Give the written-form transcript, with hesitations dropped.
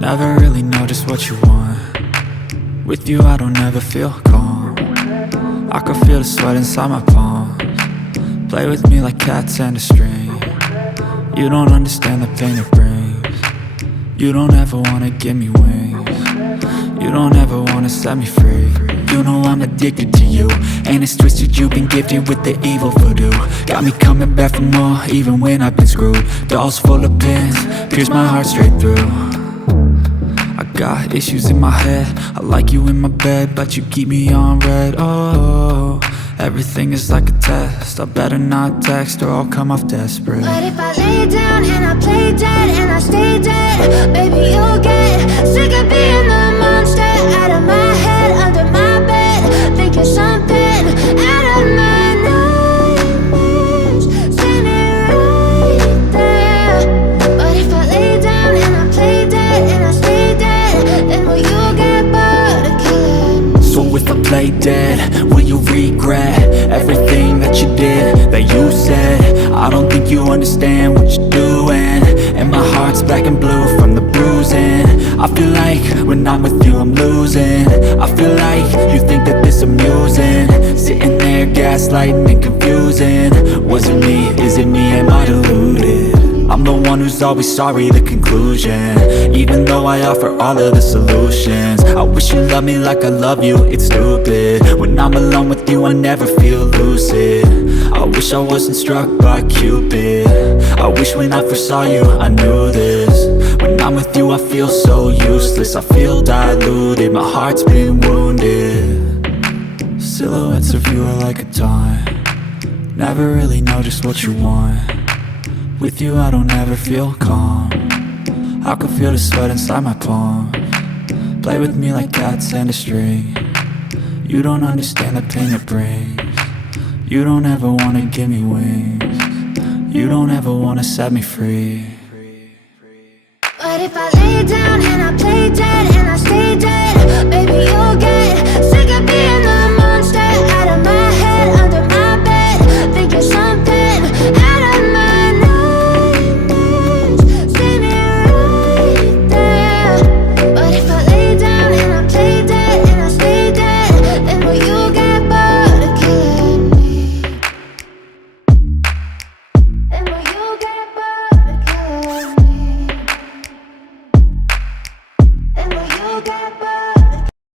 Never really know just what you want. With you I don't ever feel calm. I can feel the sweat inside my palms. Play with me like cats and a string. You don't understand the pain it brings. You don't ever wanna give me wings. You don't ever wanna set me free. You know I'm addicted to you, and it's twisted, you've been gifted with the evil voodoo. Got me coming back for more, even when I've been screwed. Dolls full of pins, pierce my heart straight through. I got issues in my head, I like you in my bed, but you keep me on red. Oh, everything is like a test, I better not text or I'll come off desperate. But if I lay down and I play dead and I stay dead, baby you'll get sick of being the monster out of my head, under my bed, thinking something out of my nightmares, standing right there. But if I lay down and I play dead and I stay dead, then will you get bored of killing? So if I play dead, will you regret everything that you did, that you said? I don't think you understand what you're doing, and my heart's black and blue from the bruising. I feel like when I'm with you I'm losing. I feel like you think that this amusing, sitting there gaslighting and confusing. Was it me? Is it me? Am I deluded? I'm the one who's always sorry, the conclusion, even though I offer all of the solutions. I wish you loved me like I love you, it's stupid. When I'm alone with you I never feel lucid. I wish I wasn't struck by Cupid. I wish when I first saw you I knew this. When I'm with you I feel so useless, I feel diluted, my heart's been wounded. Silhouettes of you are like a taunt. Never really know just what you want. With you I don't ever feel calm. I can feel the sweat inside my palms. Play with me like cats and a string. You don't understand the pain it brings. You don't ever wanna give me wings. You don't ever wanna set me free. But if I lay down and I play dead and I stay dead, baby you'll